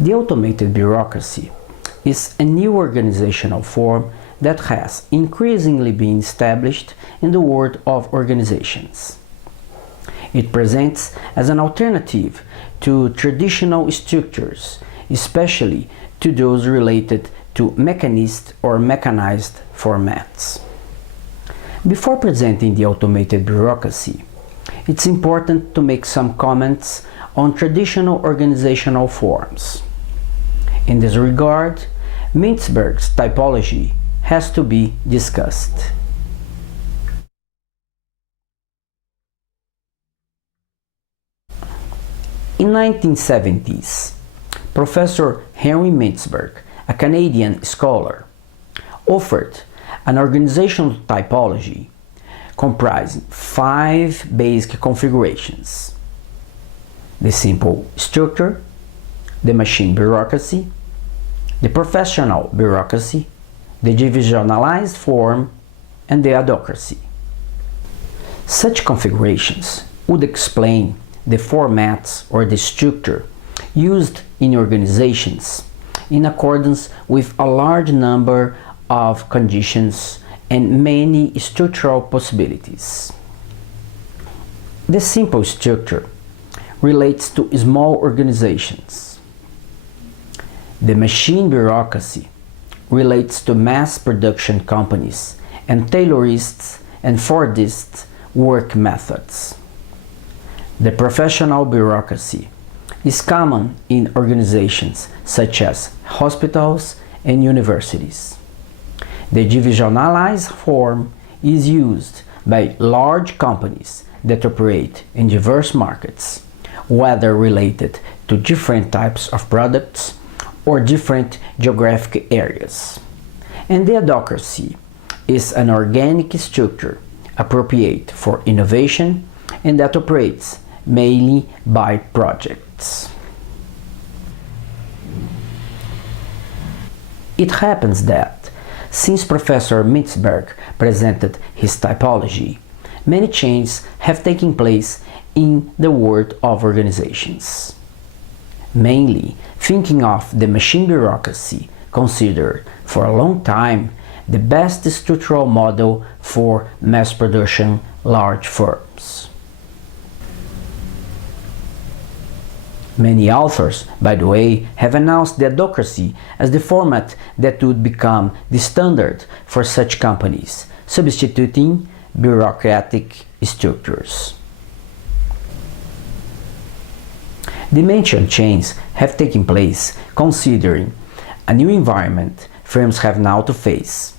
The automated bureaucracy is a new organizational form that has increasingly been established in the world of organizations. It presents as an alternative to traditional structures, especially to those related to mechanist or mechanized formats. Before presenting the automated bureaucracy, it's important to make some comments on traditional organizational forms. In this regard, Mintzberg's typology has to be discussed. In 1970s, Professor Henry Mintzberg, a Canadian scholar, offered an organizational typology comprising 5 basic configurations: the simple structure, the machine bureaucracy, the professional bureaucracy, the divisionalized form, and the adhocracy. Such configurations would explain the formats or the structure used in organizations in accordance with a large number of conditions and many structural possibilities. The simple structure relates to small organizations. The machine bureaucracy relates to mass production companies and Taylorist and Fordist work methods. The professional bureaucracy is common in organizations such as hospitals and universities. The divisionalized form is used by large companies that operate in diverse markets, whether related to different types of products or different geographic areas. And the adhocracy is an organic structure appropriate for innovation and that operates mainly by projects. It happens that, since Professor Mintzberg presented his typology, many changes have taken place in the world of organizations. Mainly thinking of the machine bureaucracy, considered for a long time the best structural model for mass production large firms. Many authors, by the way, have announced the adhocracy as the format that would become the standard for such companies, substituting bureaucratic structures. The mentioned changes have taken place considering a new environment firms have now to face,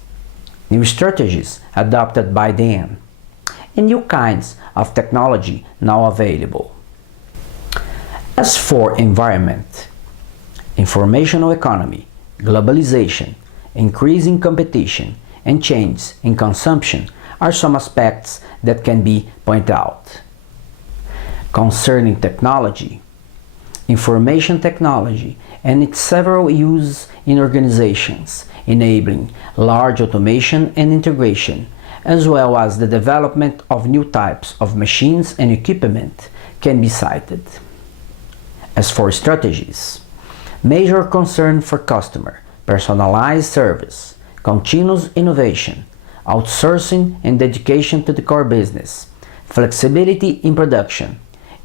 new strategies adopted by them, and new kinds of technology now available. As for environment, informational economy, globalization, increasing competition, and change in consumption are some aspects that can be pointed out. Concerning technology, information technology and its several uses in organizations, enabling large automation and integration, as well as the development of new types of machines and equipment can be cited. As for strategies, major concern for customer, personalized service, continuous innovation, outsourcing and dedication to the core business, flexibility in production,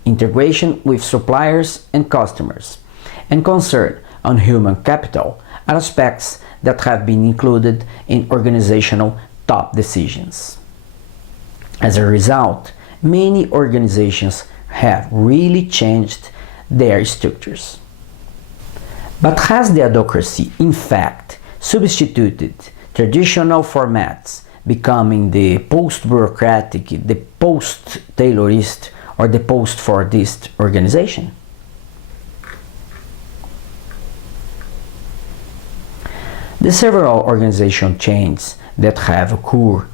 integration with suppliers and customers, and concern on human capital are aspects that have been included in organizational top decisions. As a result, many organizations have really changed their structures. But has the adhocracy in fact substituted traditional formats, becoming the post-bureaucratic, the post-Taylorist, or the post-Fordist organization? The several organizational changes that have occurred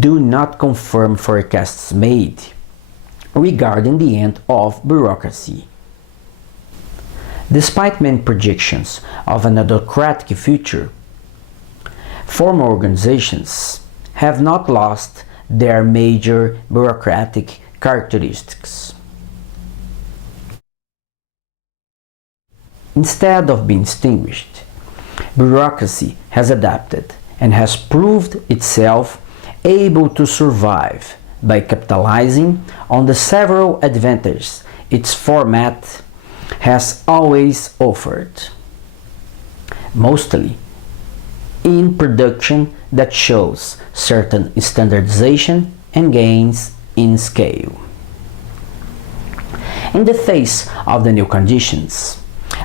do not confirm forecasts made regarding the end of bureaucracy. Despite many projections of an autocratic future, former organizations have not lost their major bureaucratic characteristics. Instead of being extinguished, bureaucracy has adapted and has proved itself able to survive by capitalizing on the several advantages its format has always offered, mostly in production that shows certain standardization and gains in scale. In the face of the new conditions,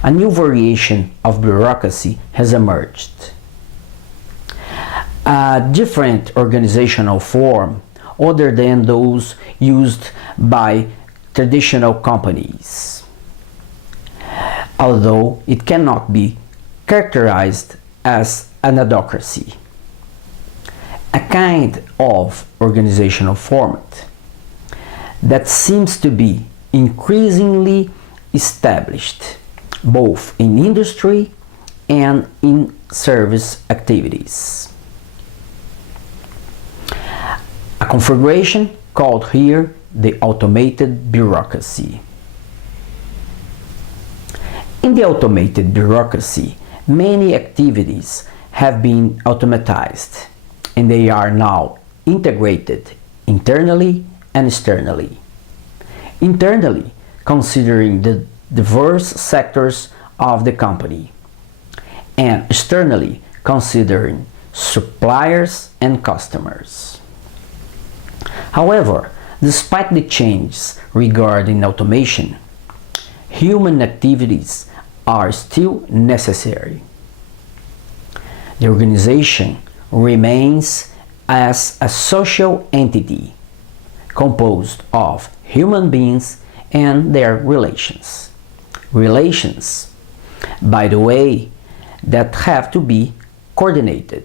a new variation of bureaucracy has emerged. A different organizational form other than those used by traditional companies, although it cannot be characterized as an adhocracy. A kind of organizational format that seems to be increasingly established both in industry and in service activities. A configuration called here the automated bureaucracy. In the automated bureaucracy, many activities have been automatized and they are now integrated internally and externally. Internally, considering the diverse sectors of the company, and externally, considering suppliers and customers. However, despite the changes regarding automation, human activities are still necessary. The organization remains as a social entity composed of human beings and their relations. Relations, by the way, that have to be coordinated.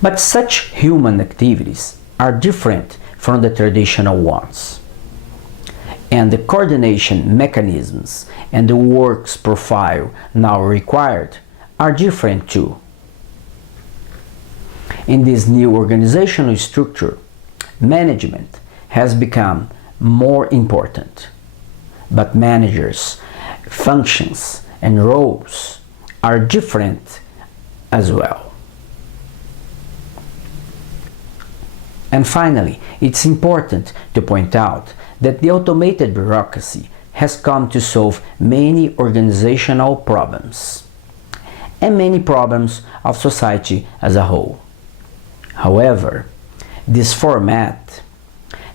But such human activities are different from the traditional ones. And the coordination mechanisms and the works profile now required are different too. In this new organizational structure, management has become more important, but managers' functions and roles are different as well. And finally, it's important to point out that the automated bureaucracy has come to solve many organizational problems and many problems of society as a whole. However, this format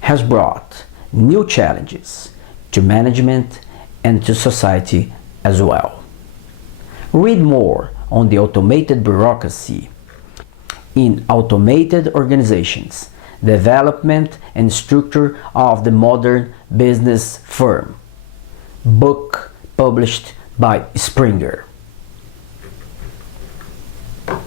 has brought new challenges to management and to society as well. Read more on the automated bureaucracy in Automated Organizations, Development and Structure of the Modern Business Firm, book published by Springer.